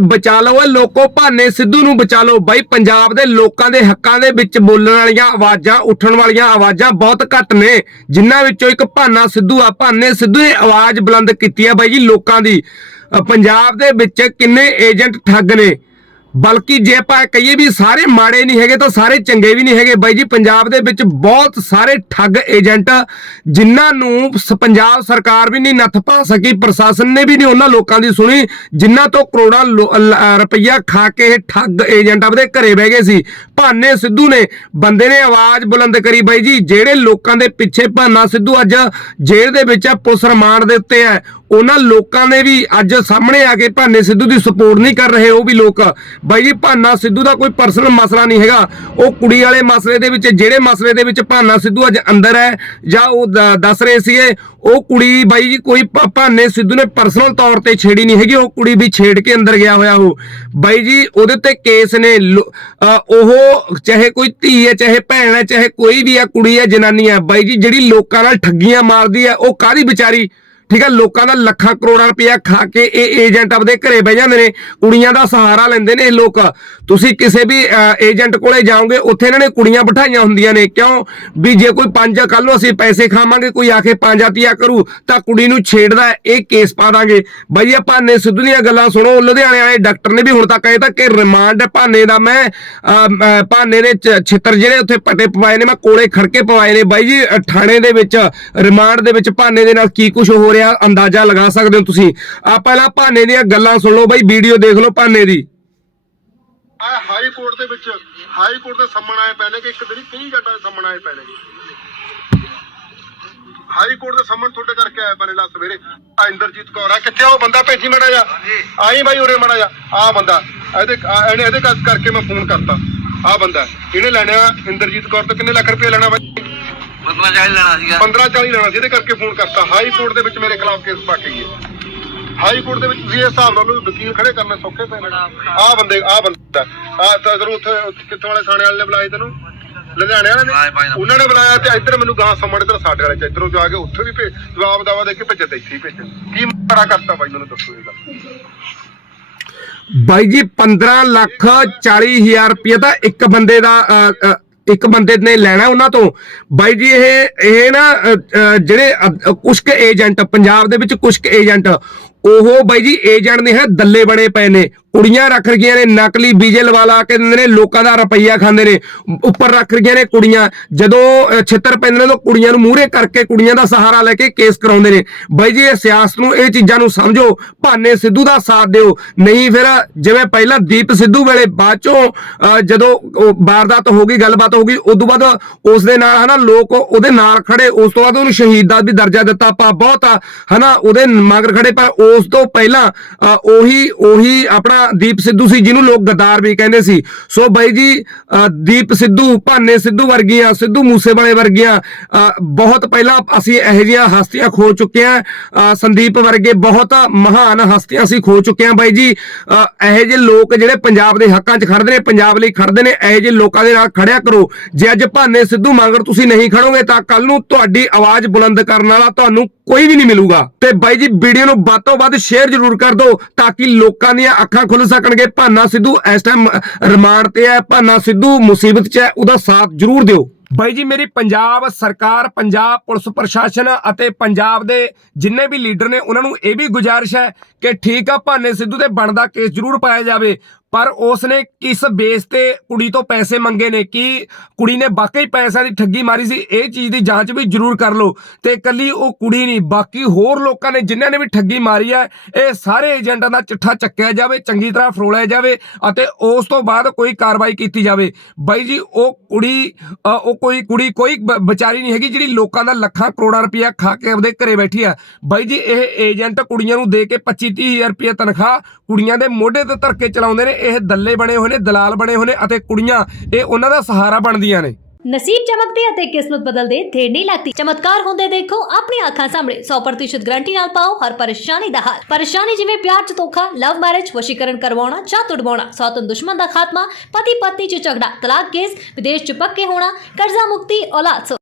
ਬਚਾ ਲਓ ਓਏ ਲੋਕੋ ਭਾਨੇ ਸਿੱਧੂ ਨੂੰ ਬਚਾ ਲਓ। ਬਾਈ, ਪੰਜਾਬ ਦੇ ਲੋਕਾਂ ਦੇ ਹੱਕਾਂ ਦੇ ਵਿੱਚ ਬੋਲਣ ਵਾਲੀਆਂ ਆਵਾਜ਼ਾਂ, ਉੱਠਣ ਵਾਲੀਆਂ ਆਵਾਜ਼ਾਂ ਬਹੁਤ ਘੱਟ ਨੇ। ਜਿਨ੍ਹਾਂ ਵਿੱਚੋਂ ਇੱਕ ਭਾਨਾ ਸਿੱਧੂ ਆ। ਭਾਨੇ ਸਿੱਧੂ ਨੇ ਆਵਾਜ਼ ਬੁਲੰਦ ਕੀਤੀ ਆ ਬਾਈ ਜੀ ਲੋਕਾਂ ਦੀ। ਪੰਜਾਬ ਦੇ ਵਿੱਚ ਕਿੰਨੇ ਏਜੰਟ ਠੱਗ ਨੇ? ਬਲਕਿ ਜੇ ਆਪਾਂ ਕਹੀਏ ਵੀ ਸਾਰੇ ਮਾੜੇ ਨਹੀਂ ਹੈਗੇ ਤਾਂ ਸਾਰੇ ਚੰਗੇ ਵੀ ਨਹੀਂ ਹੈਗੇ। ਬਾਈ ਜੀ, ਪੰਜਾਬ ਦੇ ਵਿੱਚ ਬਹੁਤ ਸਾਰੇ ਠੱਗ ਏਜੰਟ ਜਿਨ੍ਹਾਂ ਨੂੰ ਪੰਜਾਬ ਸਰਕਾਰ ਵੀ ਨਹੀਂ ਨੱਥ ਪਾ ਸਕੀ, ਪ੍ਰਸ਼ਾਸਨ ਨੇ ਵੀ ਨਹੀਂ ਉਹਨਾਂ ਲੋਕਾਂ ਦੀ ਸੁਣੀ, ਜਿਨ੍ਹਾਂ ਤੋਂ ਕਰੋੜਾਂ ਲੋ- ਰੁਪਈਆ ਖਾ ਕੇ ਇਹ ਠੱਗ ਏਜੰਟ ਆਪਦੇ ਘਰੇ ਬਹਿ ਗਏ ਸੀ। ਭਾਨੇ ਸਿੱਧੂ ਨੇ ਬੰਦੇ ਨੇ ਆਵਾਜ਼ ਬੁਲੰਦ ਕਰੀ ਬਾਈ ਜੀ, ਜਿਹੜੇ ਲੋਕਾਂ ਦੇ ਪਿੱਛੇ ਭਾਨਾ ਸਿੱਧੂ ਅੱਜ ਜੇਲ੍ਹ ਦੇ ਵਿੱਚ ਆ, ਪੁਲਿਸ ਰਿਮਾਂਡ ਦੇ ਉੱਤੇ ਹੈ ਉਹਨਾਂ ਲੋਕਾਂ ਨੇ ਵੀ ਅੱਜ ਸਾਹਮਣੇ ਆ ਕੇ ਭਾਨੇ ਸਿੱਧੂ ਦੀ ਸਪੋਰਟ ਨਹੀਂ ਕਰ ਰਹੇ ਉਹ ਵੀ ਲੋਕ। ਬਾਈ ਜੀ, ਭਾਨਾ ਸਿੱਧੂ ਦਾ ਕੋਈ ਪਰਸਨਲ ਮਸਲਾ ਨਹੀਂ ਹੈਗਾ। ਉਹ ਕੁੜੀ ਵਾਲੇ ਮਸਲੇ ਦੇ ਵਿੱਚ, ਜਿਹੜੇ ਮਸਲੇ ਦੇ ਵਿੱਚ ਭਾਨਾ ਸਿੱਧੂ ਅੱਜ ਅੰਦਰ ਹੈ ਜਾਂ ਉਹ ਦੱਸ ਰਹੇ ਸੀਗੇ, ਉਹ ਕੁੜੀ ਬਾਈ ਜੀ, ਕੋਈ ਭਾਨੇ ਸਿੱਧੂ ਨੇ ਪਰਸਨਲ ਤੌਰ ਤੇ ਛੇੜੀ ਨਹੀਂ ਹੈਗੀ, ਉਹ ਕੁੜੀ ਵੀ ਛੇੜ ਕੇ ਅੰਦਰ ਗਿਆ ਹੋਇਆ ਉਹ। ਬਾਈ ਜੀ, ਉਹਦੇ ਤੇ ਕੇਸ ਨੇ ਲੋ- ਉਹ ਚਾਹੇ ਕੋਈ ਧੀ ਹੈ, ਚਾਹੇ ਭੈਣ ਹੈ, ਚਾਹੇ ਕੋਈ ਵੀ ਹੈ, ਕੁੜੀ ਹੈ, ਜਨਾਨੀ ਹੈ, ਬਾਈ ਜੀ, ਜਿਹੜੀ ਲੋਕਾਂ ਨਾਲ ਠੱਗੀਆਂ ਮਾਰਦੀ ਹੈ, ਉਹ ਕਾਹਦੀ ਵਿਚਾਰੀ? ਠੀਕ ਹੈ, ਲੋਕਾਂ ਦਾ ਲੱਖਾਂ ਕਰੋੜਾਂ ਰੁਪਇਆ ਖਾ ਕੇ ਇਹ ਏਜੰਟ ਆਪਦੇ ਘਰੇ ਬਹਿ ਜਾਂਦੇ ਨੇ, ਕੁੜੀਆਂ ਦਾ ਸਹਾਰਾ ਲੈਂਦੇ ਨੇ ਇਹ ਲੋਕ। ਤੁਸੀਂ ਕਿਸੇ ਵੀ ਏਜੰਟ ਕੋਲੇ ਜਾਓਗੇ, ਉੱਥੇ ਇਹਨਾਂ ਨੇ ਕੁੜੀਆਂ ਬਿਠਾਈਆਂ ਹੁੰਦੀਆਂ ਨੇ। ਕਿਉਂ? ਵੀ ਜੇ ਕੋਈ ਪੰਜ ਕੱਲ ਨੂੰ ਅਸੀਂ ਪੈਸੇ ਖਾਵਾਂਗੇ, ਕੋਈ ਆ ਕੇ ਪੰਜ ਆਤੀਆ ਕਰੂ, ਤਾਂ ਕੁੜੀ ਨੂੰ ਛੇੜਦਾ, ਇਹ ਕੇਸ ਪਾ ਦਾਂਗੇ। ਬਈ ਇਹ ਭਾਨੇ ਸਿੱਧੂ ਦੀਆਂ ਗੱਲਾਂ ਸੁਣੋ, ਲੁਧਿਆਣੇ ਵਾਲੇ ਡਾਕਟਰ ਨੇ ਵੀ ਹੁਣ ਤੱਕ ਇਹ ਤਾਂ ਕਿ ਰਿਮਾਂਡ ਭਾਨੇ ਦਾ ਮੈਂ ਭਾਨੇ ਦੇ ਛਿੱਤਰ ਜਿਹੜੇ ਉੱਥੇ ਪੱਟੇ ਪਵਾਏ ਨੇ, ਮੈਂ ਕੋਲੇ ਖੜਕੇ ਪਵਾਏ ਨੇ। ਬਾਈ ਜੀ ਥਾਣੇ ਦੇ ਵਿੱਚ ਰਿਮਾਂਡ ਦੇ ਵਿੱਚ ਭਾਨੇ ਦੇ ਨਾਲ ਕੀ ਕੁਝ ਹੋ ਰਿਹਾ? ਅੰਦਾਜ਼ਾ ਲਗਾ ਸਕਦੇ ਹੋ ਤੁਸੀਂ। ਆ, ਪਹਿਲਾਂ ਭਾਨੇ ਦੀਆਂ ਗੱਲਾਂ ਸੁਣ ਲਓ ਬਾਈ, ਵੀਡੀਓ ਦੇਖ ਲਓ ਭਾਨੇ ਦੀ। ਆ ਹਾਈ ਕੋਰਟ ਦੇ ਵਿੱਚ, ਹਾਈ ਕੋਰਟ ਦੇ ਸੰਮਣ ਆਏ ਪਏ ਕਿ ਇੱਕ ਦਿਨ 30 ਘੰਟਾ ਦੇ ਆਏ ਪਏ ਹਾਈ ਕੋਰਟ ਦੇ ਸੰਮਣ ਤੁਹਾਡੇ ਕਰਕੇ ਆਏ ਪਏ ਲਾ ਸਵੇਰੇ ਆ ਇੰਦਰਜੀਤ ਕੌਰ ਆ, ਕਿੱਥੇ ਆ ਉਹ ਬੰਦਾ? ਭੇਜੀ ਮੜਾ ਜਾ ਆਈ ਬਾਈ ਉਰੇ ਮੜਾ ਜਾ ਆ ਬੰਦਾ। ਇਹਦੇ ਇਹਨੇ ਇਹਦੇ ਕਰਕੇ ਮੈਂ ਫੋਨ ਕਰਤਾ। ਆ ਬੰਦਾ। ਇਹਨੇ ਲੈਣਾ ਇੰਦਰਜੀਤ ਕੌਰ ਤੋਂ ਕਿੰਨੇ ਲੱਖ ਰੁਪਏ ਲੈਣਾ ਬਾਈ? 15 ਚਾਲੀ ਲੈਣਾ ਸੀਗਾ। 15 40 ਲੈਣਾ ਸੀ ਇਹਦੇ ਕਰਕੇ ਫੋਨ ਕਰਤਾ। ਹਾਈ ਕੋਰਟ ਦੇ ਵਿੱਚ ਮੇਰੇ ਖਿਲਾਫ ਕੇਸ ਪਾ ਕੇ ਗਏ ਹਾਈ ਕੋਰਟ ਦੇ ਵਿੱਚ ਤੁਸੀਂ ਇਹ ਹਿਸਾਬ ਨਾਲ ਲਓ ਵਕੀਲ ਖੜੇ ਕਰਨੇ ਸੌਖੇ ਪਏ ਨੇ। ਆਹ ਬੰਦੇ ਆਹ ਬੰਦਾ। ਆ ਤਾਂ ਅਗਰ ਉੱਥੇ ਉੱਥੇ ਕਿੱਥੋਂ ਵਾਲੇ ਥਾਣੇ ਵਾਲੇ ਨੇ ਬੁਲਾਏ ਤੈਨੂੰ? ਲੁਧਿਆਣੇ ਵਾਲੇ ਹਾਂ, ਭਾਈ ਨੇ ਦਾ। ਉਹਨਾਂ ਨੇ ਬੁਲਾਇਆ ਤੇ ਇੱਧਰ ਮੈਨੂੰ ਗਾਂ ਸਮਣ ਇੱਧਰ ਸਾਡੇ ਵਾਲੇ ਚ ਇੱਧਰੋਂ ਜਾ ਕੇ ਉੱਥੇ ਵੀ ਭੇਜ ਜਵਾਬ ਦਾਵਾ ਦੇ ਕੇ ਭੇਜੇ ਤੇ ਇੱਥੇ ਹੀ ਭੇਜੇ ਕੀ ਮਾੜਾ ਕਰਤਾ ਬਾਈ ਮੈਨੂੰ ਦੱਸੋ ਇਹ ਗੱਲ। ਬਾਈ ਜੀ 15 ਲੱਖ 40 ਹਜ਼ਾਰ ਰੁਪਏ ਦਾ ਇੱਕ ਬੰਦੇ ਦਾ ਇੱਕ ਬੰਦੇ ਨੇ ਲੈਣਾ ਉਹਨਾਂ ਤੋਂ। ਬਾਈ ਜੀ ਇਹ ਇਹ ਨਾ ਅ, ਜਿਹੜੇ ਅ, ਕੁ ਏਜੰਟ ਪੰਜਾਬ ਦੇ ਵਿੱਚ ਕੁਛ ਕੁ ਏਜੰਟ ਉਹ ਬਾਈ ਜੀ ਏਜੰਟ ਨੇ ਹੈ ਦੱਲੇ ਬਣੇ ਪਏ ਨੇ। ਕੁੜੀਆਂ ਰੱਖ ਰਹੀਆਂ ਨੇ ਨਕਲੀ ਵੀਜ਼ੇ ਲਵਾ ਲਾ ਕੇ ਦਿੰਦੇ ਨੇ ਲੋਕਾਂ ਦਾ ਰੁਪਈਆ ਖਾਂਦੇ ਨੇ। ਉੱਪਰ ਰੱਖ ਰਹੀਆਂ ਨੇ ਕੁੜੀਆਂ। ਜਦੋਂ ਅ, ਛਿੱਤਰ ਪੈਂਦੇ ਨੇ ਤਾਂ ਕੁੜੀਆਂ ਨੂੰ ਮੂਹਰੇ ਕਰਕੇ ਕੁੜੀਆਂ ਦਾ ਸਹਾਰਾ ਲੈ ਕੇ ਕੇਸ ਕਰਾਉਂਦੇ ਨੇ। ਬਾਈ ਜੀ ਇਹ ਸਿਆਸਤ ਨੂੰ ਇਹ ਚੀਜ਼ਾਂ ਨੂੰ ਸਮਝੋ। ਭਾਨੇ ਸਿੱਧੂ ਦਾ ਸਾਥ ਦਿਓ। ਨਹੀਂ ਫਿਰ ਜਿਵੇਂ ਪਹਿਲਾਂ ਦੀਪ ਸਿੱਧੂ ਵੇਲੇ ਬਾਅਦ ਚੋਂ ਅ, ਜਦੋਂ ਵਾਰਦਾਤ ਹੋ ਗਈ ਗੱਲਬਾਤ ਹੋ ਗਈ ਉਸ ਤੋਂ ਬਾਅਦ ਉਸ ਦੇ ਨਾਲ ਹਨਾ ਲੋਕ ਉਹਦੇ ਨਾਲ ਖੜੇ। ਉਸ ਤੋਂ ਬਾਅਦ ਉਹਨੂੰ ਸ਼ਹੀਦ ਦਾ ਵੀ ਦਰਜਾ ਦਿੱਤਾ ਆਪਾਂ ਬਹੁਤ ਹਨਾ ਉਹਦੇ ਮਗਰ ਖੜੇ। ਪਰ ਉਸ ਤੋਂ ਪਹਿਲਾਂ ਅ, ਉਹੀ ਉਹੀ ਆਪਣਾ ਦੀਪ ਸਿੱਧੂ ਸੀ, ਜਿਹਨੂੰ ਲੋਕ ਗਦਾਰ ਵੀ ਕਹਿੰਦੇ ਸੀ। ਸੋ ਬਾਈ ਜੀ ਦੀਪ ਸਿੱਧੂ, ਭਾਨੇ ਸਿੱਧੂ ਵਰਗੀਆਂ, ਸਿੱਧੂ ਮੂਸੇਵਾਲੇ ਵਰਗੀਆਂ ਬਹੁਤ ਪਹਿਲਾਂ ਅਸੀਂ ਇਹੋ ਜਿਹੀਆਂ ਹਸਤੀਆਂ ਖੋ ਚੁੱਕੇ ਹਾਂ। ਸੰਦੀਪ ਵਰਗੇ ਬਹੁਤ ਮਹਾਨ ਹਸਤੀਆਂ ਅਸੀਂ ਖੋ ਚੁੱਕੇ ਹਾਂ ਬਾਈ ਜੀ। ਇਹੋ ਜਿਹੇ ਲੋਕ ਜਿਹੜੇ ਪੰਜਾਬ ਦੇ ਹੱਕਾਂ 'ਚ ਖੜਦੇ ਨੇ, ਪੰਜਾਬ ਲਈ ਖੜਦੇ ਨੇ, ਇਹੋ ਜਿਹੇ ਲੋਕਾਂ ਦੇ ਨਾਲ ਖੜਿਆ ਕਰੋ। ਜੇ ਅੱਜ ਭਾਨੇ ਸਿੱਧੂ ਮੰਗਰ ਤੁਸੀਂ ਨਹੀਂ ਖੜੋਗੇ ਤਾਂ ਕੱਲ ਨੂੰ ਤੁਹਾਡੀ ਆਵਾਜ਼ ਬੁਲੰਦ ਕਰਨ ਵਾਲਾ ਤੁਹਾਨੂੰ ਕੋਈ ਵੀ ਨਹੀਂ ਮਿਲੂਗਾ। ਤੇ ਬਾਈ ਜੀ, ਵੀਡੀਓ ਨੂੰ ਵੱਧ ਤੋਂ ਵੱਧ ਸ਼ੇਅਰ ਜ਼ਰੂਰ ਕਰ ਦਿਓ, ਤਾਂ ਕਿ ਲੋਕਾਂ ਦੀਆਂ ਅੱਖਾਂ ਖੁੱਲ ਸਕਣਗੇ। ਭਾਨਾ ਸਿੱਧੂ ਇਸ ਟਾਈਮ ਰਿਮਾਂਡ ਤੇ ਹੈ। ਭਾਨਾ ਸਿੱਧੂ ਮੁਸੀਬਤ 'ਚ ਹੈ। ਉਹਦਾ ਸਾਥ ਜ਼ਰੂਰ ਦਿਓ। ਬਾਈ ਜੀ, ਮੇਰੀ ਪੰਜਾਬ ਸਰਕਾਰ, ਪੰਜਾਬ ਪੁਲਿਸ ਪ੍ਰਸ਼ਾਸਨ ਅਤੇ ਪੰਜਾਬ ਦੇ ਜਿੰਨੇ ਵੀ ਲੀਡਰ ਨੇ, ਉਹਨਾਂ ਨੂੰ ਇਹ ਵੀ ਗੁਜ਼ਾਰਿਸ਼ ਹੈ ਕਿ ਠੀਕ ਆ, ਭਾਨੇ ਸਿੱਧੂ ਤੇ ਬਣਦਾ ਕੇਸ ਜ਼ਰੂਰ ਪਾਇਆ ਜਾਵੇ। ਪਰ ਉਸ ਨੇ ਕਿਸ ਬੇਸ ਤੇ ਕੁੜੀ ਤੋਂ ਪੈਸੇ ਮੰਗੇ ਨੇ ਕਿ ਕੁੜੀ ਨੇ ਵਾਕਈ ਪੈਸਿਆਂ ਦੀ ਠੱਗੀ ਮਾਰੀ ਸੀ, ਇਹ ਚੀਜ਼ ਦੀ ਜਾਂਚ ਵੀ ਜ਼ਰੂਰ ਕਰ ਲਓ। ਤੇ ਇਕੱਲੀ ਉਹ ਕੁੜੀ ਨਹੀਂ, ਬਾਕੀ ਹੋਰ ਲੋਕਾਂ ਨੇ ਜਿਨ੍ਹਾਂ ਨੇ ਵੀ ਠੱਗੀ ਮਾਰੀ ਹੈ, ਇਹ ਸਾਰੇ ਏਜੰਟਾਂ ਦਾ ਚਿੱਠਾ ਚੱਕਿਆ ਜਾਵੇ, ਚੰਗੀ ਤਰ੍ਹਾਂ ਫਰੋਲਿਆ ਜਾਵੇ ਅਤੇ ਉਸ ਤੋਂ ਬਾਅਦ ਕੋਈ ਕਾਰਵਾਈ ਕੀਤੀ ਜਾਵੇ। ਬਾਈ ਜੀ, ਉਹ ਕੁੜੀ ਉਹ ਕੋਈ ਕੁੜੀ, ਕੋਈ ਬ- ਵਿਚਾਰੀ ਨਹੀਂ ਹੈਗੀ ਜਿਹੜੀ ਲੋਕਾਂ ਦਾ ਲੱਖਾਂ ਕਰੋੜਾਂ ਰੁਪਇਆ ਖਾ ਕੇ ਆਪਦੇ ਘਰੇ ਬੈਠੀ ਆ ਬਾਈ ਜੀ, ਇਹ ਏਜੰਟ ਕੁੜੀਆਂ ਨੂੰ ਦੇ ਕੇ 25 30 ਹਜ਼ਾਰ ਰੁਪਇਆ ਤਨਖਾਹ ਕੁੜੀਆਂ ਦੇ ਮੋਢੇ ਤੇ ਧਰ ਕੇ ਚਲਾਉਂਦੇ ਨੇ ਇਹ ਦੱਲੇ ਬਣੇ ਹੋਏ ਨੇ, ਦਲਾਲ ਬਣੇ ਹੋਏ ਨੇ ਅਤੇ ਕੁੜੀਆਂ, ਇਹ ਉਹਨਾਂ ਦਾ ਸਹਾਰਾ ਬਣਦੀਆਂ ਨੇ। ਨਸੀਬ ਚਮਕਦੇ ਅਤੇ ਕਿਸਮਤ ਬਦਲਦੇ ਥੇੜ ਨਹੀਂ ਲੱਗਦੀ। ਚਮਤਕਾਰ ਹੁੰਦੇ ਦੇਖੋ ਆਪਣੀ ਅੱਖਾਂ ਸਾਹਮਣੇ। 100% ਗਰੰਟੀ ਨਾਲ ਪਾਓ ਹਰ ਪਰੇਸ਼ਾਨੀ ਦਾ ਹੱਲ। ਪਰੇਸ਼ਾਨੀ ਜਿਵੇਂ ਪਿਆਰ ਚ ਧੋਖਾ ਲਵ ਮੈਰਿਜ ਵਸ਼ੀਕਰਨ ਕਰਵਾਉਣਾ ਚਾਹ ਤੁੜਵਾਉਣਾ ਸੌਤਨ ਦੁਸ਼ਮਣ ਦਾ ਖਾਤਮਾ ਪਤੀ ਪਤਨੀ ਚ ਝਗੜਾ, ਤਲਾਕ ਕੇਸ, ਵਿਦੇਸ਼ ਚ ਪੱਕੇ ਹੋਣਾ, ਕਰਜ਼ਾ ਮੁਕਤੀ, ਔਲਾਦ।